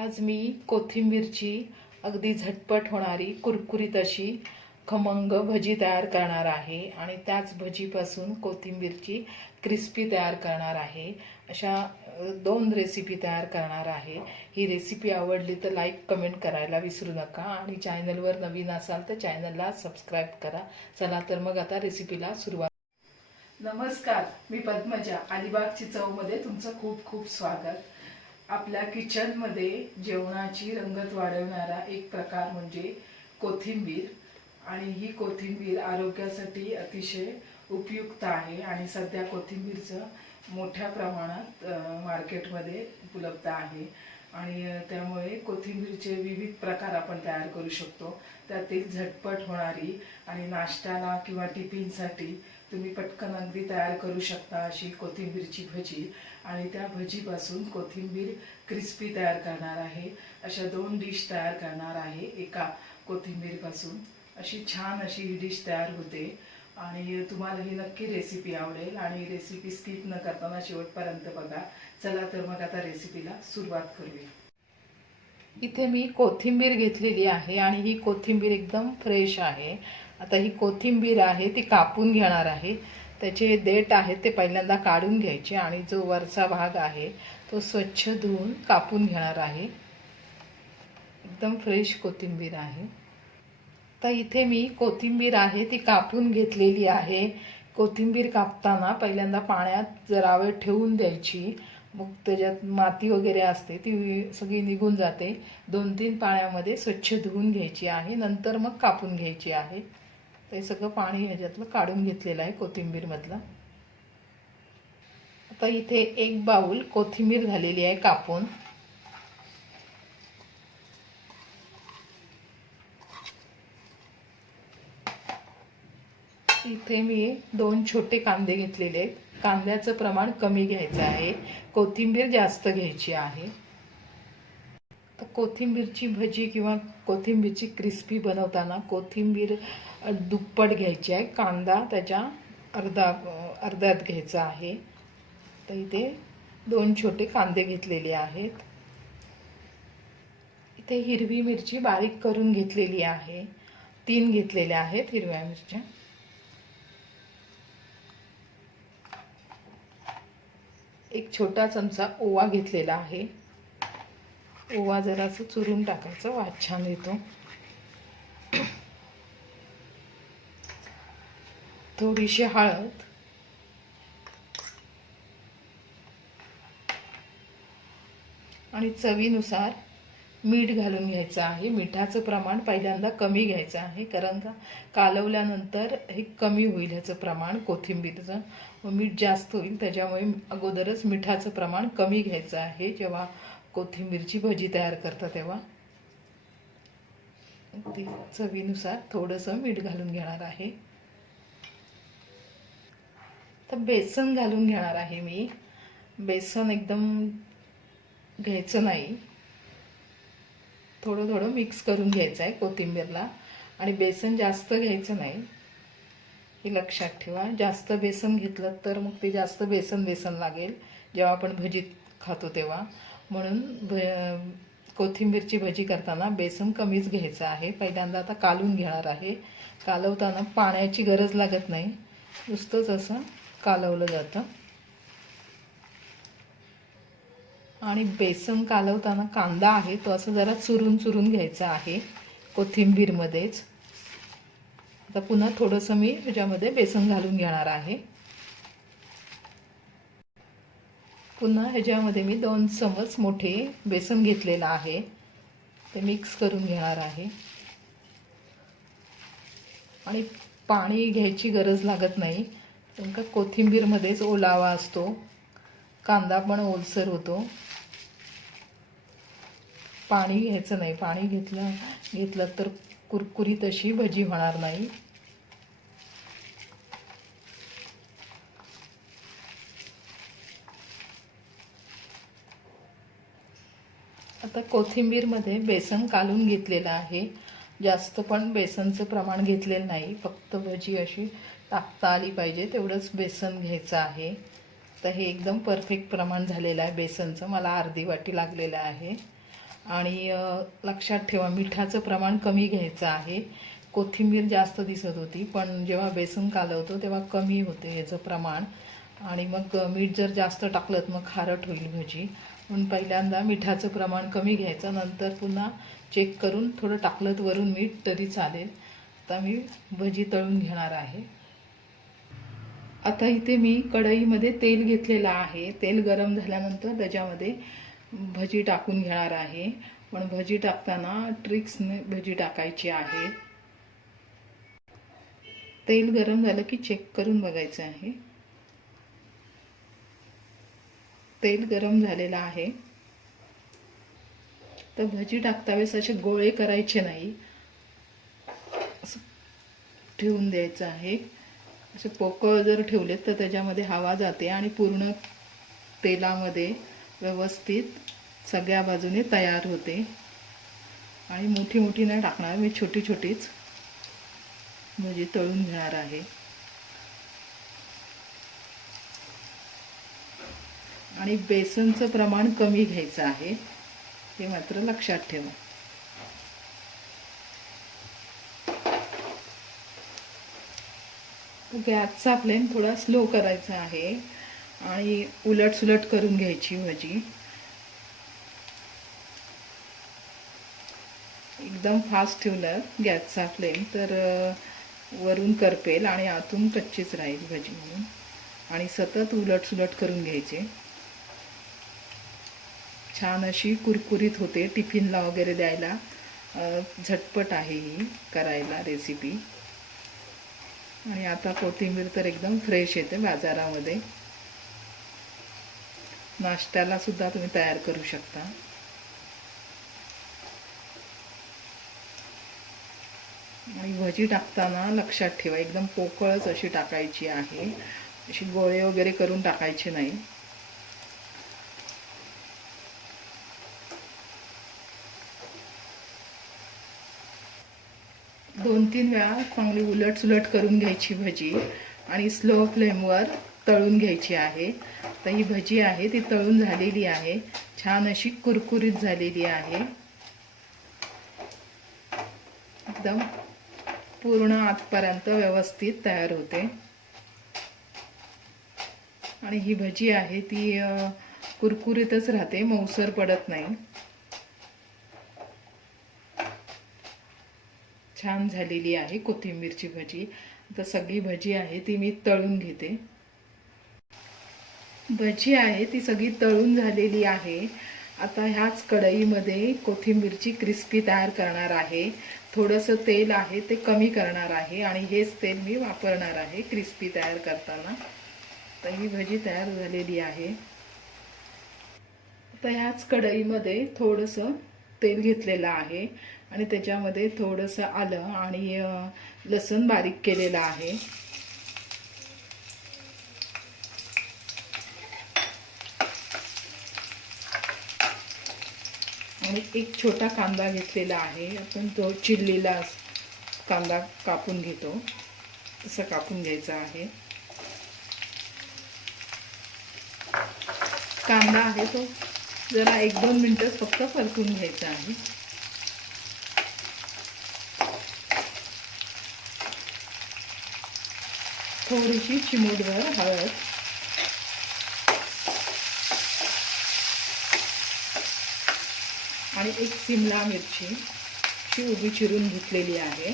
आज मी कोथिंबीरची अगदी झटपट होणारी कुरकुरीत अशी खमंग भजी तयार करणार आहे आणि त्याच भजीपासून कोथिंबीरची क्रिस्पी तयार करणार आहे. अशा दोन रेसिपी तयार करणार आहे. ही रेसिपी आवडली तर लाईक कमेंट करायला विसरू नका आणि चॅनलवर नवीन असाल तर चॅनलला सबस्क्राईब करा. चला तर मग आता रेसिपीला सुरुवात. नमस्कार मी पद्मजा अलिबागची चवमध्ये तुमचं खूप खूप स्वागत. आपल्या किचनमध्ये जेवणाची रंगत वाढवणारा एक प्रकार म्हणजे कोथिंबीर. आणि ही कोथिंबीर आरोग्यासाठी अतिशय उपयुक्त आहे आणि सध्या कोथिंबीरचं मोठ्या प्रमाणात मार्केटमध्ये उपलब्ध आहे. आणि त्यामुळे कोथिंबीरचे विविध प्रकार आपण तयार करू शकतो. त्यातील झटपट होणारी आणि नाश्त्याला किंवा टिफिनसाठी तुम्ही पटकन अगदी तयार करू शकता अशी कोथिंबीरची भजी. आणि त्या भजीपासून कोथिंबीर क्रिस्पी तयार करणार आहे. अशा दोन डिश तयार करणार आहे एका कोथिंबीरपासून. अशी छान अशी ही डिश तयार होते. आणि तुम्हाला ही नक्की रेसिपी आवडेल आणि रेसिपी स्किप न करताना शेवटपर्यंत बघा. चला तर मग आता रेसिपीला सुरुवात करूया. इथे मी कोथिंबीर घेतलेली आहे आणि ही कोथिंबीर एकदम फ्रेश आहे. आता ही कोथिंबीर आहे ती कापून घेणार आहे. त्याचे देठ आहेत ते पहिल्यांदा काढून घ्यायचे आणि जो वरचा भाग आहे तो स्वच्छ धुवून कापून घेणार आहे. एकदम फ्रेश कोथिंबीर आहे. तर इथे मी कोथिंबीर आहे ती कापून घेतलेली आहे. कोथिंबीर कापताना पहिल्यांदा पाण्यात जरा वेळ ठेवून द्यायची. मग त्याच्यात माती वगैरे असते ती सगळी निघून जाते. दोन तीन पाण्यामध्ये स्वच्छ धुवून घ्यायची आहे. नंतर मग कापून घ्यायची आहे. ते सगळं पाणी ह्याच्यातलं काढून घेतलेलं आहे कोथिंबीरमधलं. आता इथे एक बाऊल कोथिंबीर झालेली आहे कापून. इथे मी दोन छोटे कांदे घेतलेले आहेत. कांद्याचं प्रमाण कमी घ्यायचं आहे. कोथिंबीर जास्त घ्यायची आहे. तर कोथिंबीरची भजी किंवा कोथिंबीरची क्रिस्पी बनवताना कोथिंबीर दुप्पट घ्यायची आहे. कांदा त्याच्या अर्धा अर्ध्यात घ्यायचा आहे. तर इथे दोन छोटे कांदे घेतलेले आहेत. इथे हिरवी मिरची बारीक करून घेतलेली आहे. तीन घेतलेल्या आहेत हिरव्या मिरच्या. एक छोटा चमचा ओवा घेतलेला आहे. ओवा जरासं चुरून टाकायचं वाद छान येतो. थोडीशी हळद. आणि चवीनुसार मीठ घालून घ्यायचं आहे. मिठाचं प्रमाण पहिल्यांदा कमी घ्यायचं आहे कारण का? कालवल्यानंतर हे कमी होईल ह्याचं प्रमाण कोथिंबीरचं. मीठ जास्त होईल त्याच्यामुळे अगोदरच मिठाचं प्रमाण कमी घ्यायचं आहे. जेव्हा कोथिंबीरची भजी तयार करता तेव्हा. ती चवीनुसार थोडंसं मीठ घालून घेणार आहे. तर बेसन घालून घेणार आहे मी. बेसन एकदम घ्यायचं नाही. थोडं थोडं मिक्स करून घ्यायचं आहे कोथिंबीरला. आणि बेसन जास्त घ्यायचं नाही. हे लक्षात ठेवा. जास्त बेसन घेतलं तर मग ते जास्त बेसन बेसन लागेल. जेव्हा आपण भजीत खातो तेव्हा. म्हणून कोथिंबीरची भजी करताना बेसन कमीच घ्यायचं आहे. पहिल्यांदा आता कालून घेणार आहे. कालवताना पाण्याची गरज लागत नाही. नुसतंच असं कालवलं जातं. आणि बेसन कालवताना कांदा आहे तो असं जरा चुरून चुरून घ्यायचा आहे कोथिंबीरमध्येच. आता पुन्हा थोडंसं मी ह्याच्यामध्ये बेसन घालून घेणार आहे. पुन्हा ह्याच्यामध्ये मी दोन चमच मोठे बेसन घेतलेलं आहे. ते मिक्स करून घेणार आहे. आणि पाणी घ्यायची गरज लागत नाही. तुमका कोथिंबीरमध्येच ओलावा असतो. कांदा पण ओलसर होतो. पाणी घ्यायचं नाही. पाणी घेतलं घेतलं तर कुरकुरीत अशी भजी होणार नाही. आता कोथिंबीरमध्ये बेसन कालून घेतलेलं आहे. जास्त पण बेसनचं प्रमाण घेतलेलं नाही. फक्त भजी अशी टाकता आली पाहिजे. तेवढंच बेसन घ्यायचं आहे. तर हे एकदम परफेक्ट प्रमाण झालेलं आहे बेसनचं. मला अर्धी वाटी लागलेलं आहे. आणि लक्षात ठेवा मिठाचं प्रमाण कमी घ्यायचं आहे. कोथिंबीर जास्त दिसत होती पण जेव्हा बेसन कालवतो तेव्हा कमी होते ह्याचं प्रमाण. आणि मग मीठ जर जास्त टाकलं तर मग खारट होईल भजी. म्हणून पहिल्यांदा मिठाचं प्रमाण कमी घ्यायचं नंतर पुन्हा चेक करून थोडं टाकलं वरून मीठ तरी चालेल. आता मी भजी तळून घेणार आहे. आता इथे मी कढईमध्ये तेल घेतलेलं आहे. तेल गरम झाल्यानंतर त्याच्यामध्ये भजी टाकून घेणार आहे. पण भजी टाकताना ट्रिक्सने भजी टाकायची आहे. तेल गरम झालं की चेक करून बघायचं आहे. तेल गरम झालेलं आहे. तर भजी टाकता वेळेस असे गोळे करायचे नाही. असं ठेवून द्यायचं आहे. असे पोकळ जर ठेवलेत तर त्याच्यामध्ये हवा जाते आणि पूर्ण तेलामध्ये व्यवस्थित सगळ्या बाजूने तयार होते. आणि मोठी मोठी नाही टाकणार मी छोटी छोटीच भजी तळून घेणार आहे. आणि बेसनचं प्रमाण कमी घ्यायचं आहे. हे मात्र लक्षात ठेवा. गॅसचा फ्लेम थोडा स्लो करायचा आहे आणि उलट सुलट करून घ्यायची भजी. एकदम फास्ट ठेवलं गॅसचा फ्लेम तर वरून करपेल आणि आतून कच्चीच राहील भजी म्हणून. आणि सतत उलट सुलट करून घ्यायचे. छान अशी कुरकुरीत होते टिफिनला वगैरे द्यायला. झटपट आहे ही करायला रेसिपी आणि आता कोथिंबीर तर एकदम फ्रेश येते बाजारामध्ये. नाश्त्याला सुद्धा तुम्ही तयार करू शकता. आणि भजी टाकताना लक्षात ठेवा एकदम पोकळच अशी टाकायची आहे. अशी गोळे वगैरे करून टाकायचे नाही. दोन तीन वेळा चांगली उलट सुलट करून घ्यायची भजी आणि स्लो फ्लेमवर तळून घ्यायची आहे. तर ही भजी आहे ती तळून झालेली आहे. छान अशी कुरकुरीत झालेली आहे. एकदम पूर्ण आतपर्यंत व्यवस्थित तयार होते. आणि ही भजी आहे ती कुरकुरीतच राहते मऊसर पडत नाही. छान झालेली आहे कोथिंबीरची भजी. आता सगळी भजी आहे ती मी तळून घेते. भजी आहे ती सगळी तळून झालेली आहे. आता ह्याच कढईमध्ये कोथिंबीरची क्रिस्पी तयार करणार आहे. थोडंसं तेल आहे ते कमी करणार आहे आणि हेच तेल मी वापरणार आहे क्रिस्पी तयार करताना. तर ही भजी तयार झालेली आहे. आता ह्याच कढईमध्ये थोडंसं तेल घेतलेलं आहे. आणि त्याच्यामध्ये थोडंसं आलं आणि लसूण बारीक केलेलं आहे. आणि एक छोटा कांदा घेतलेला आहे. आपण तो चिरलेला कांदा कापून घेतो. तसं कापून घ्यायचा आहे. कांदा आहे तो. जरा एक दोन मिनटं फक्त परतून घ्यायचा आहे. थोडीशी चिमूटभर हळद. आणि एक सिमला मिरची ची उभी चिरून घेतलेली आहे.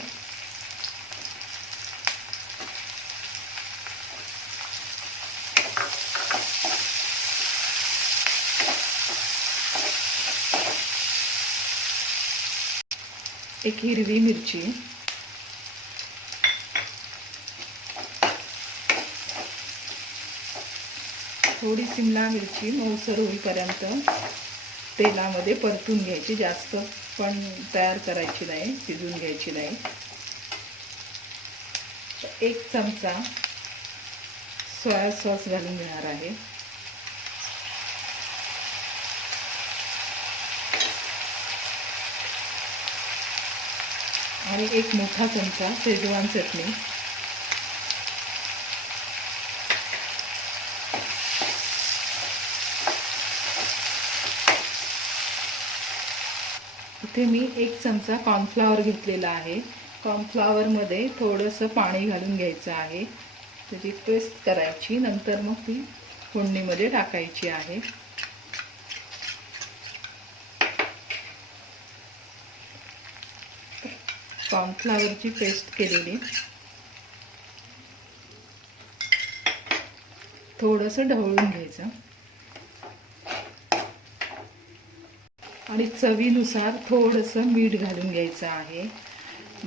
एक हिरवी मिरची थोडी सिमला मिरची मऊसर होईपर्यंत तेलामध्ये परतून घ्यायची. जास्त पण तयार करायची नाही शिजून घ्यायची नाही. एक चमचा सोया सॉस घालून घेणार आहे. आणि एक मोठा चमचा शेजवान चटणी. इथे मी एक चमचा कॉर्नफ्लॉवर घेतलेला आहे. कॉर्नफ्लॉवरमध्ये थोडंसं पाणी घालून घ्यायचं आहे. त्याची पेस्ट करायची नंतर मग ती फोडणीमध्ये टाकायची आहे. कॉर्नफ्लॉवरची पेस्ट केलेली. थोडंसं ढवळून घ्यायचं. आणि चवीनुसार थोडंसं मीठ घालून घ्यायचं आहे.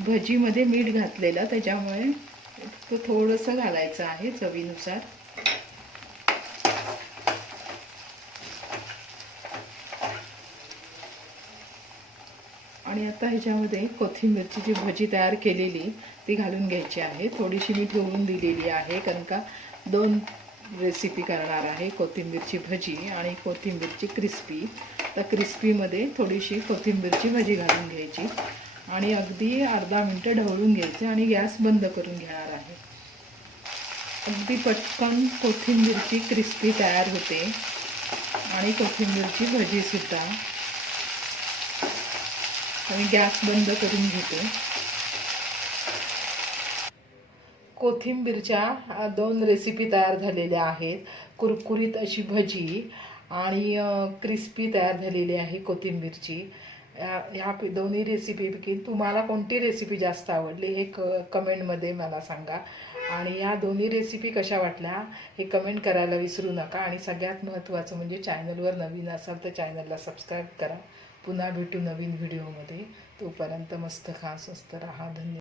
भजीमध्ये मीठ घातलेलं त्याच्यामुळे तो थोडंसं घालायचं आहे चवीनुसार. आणि आता ह्याच्यामध्ये कोथिंबीरची जी भजी तयार केलेली ती घालून घ्यायची आहे. थोडीशी मी ठेवून दिलेली आहे कारण का दोन रेसिपी करणार आहे कोथिंबीरची भजी आणि कोथिंबीरची क्रिस्पी तर क्रिस्पीमध्ये थोडीशी कोथिंबीरची भजी घालून घ्यायची आणि अगदी अर्धा मिनटं ढवळून घ्यायचे आणि गॅस बंद करून घेणार आहे. अगदी पटकन कोथिंबीरची क्रिस्पी तयार होते आणि कोथिंबीरची भजीसुद्धा आणि गॅस बंद करून घेते. कोथिंबीरच्या दोन रेसिपी तयार झालेल्या आहेत. कुरकुरीत अशी भजी आणि क्रिस्पी तयार झालेली आहे कोथिंबीरची. ह्या दोन्ही रेसिपीपैकी तुम्हाला कोणती रेसिपी जास्त आवडली हे क कमेंटमध्ये मला सांगा. आणि या दोन्ही रेसिपी कशा वाटल्या हे कमेंट करायला विसरू नका. आणि सगळ्यात महत्त्वाचं म्हणजे चॅनलवर नवीन असाल तर चॅनलला सबस्क्राईब करा. पुन्हा भेटू नवीन व्हिडिओमध्ये तोपर्यंत मस्त खा स्वस्त राहा. धन्यवाद.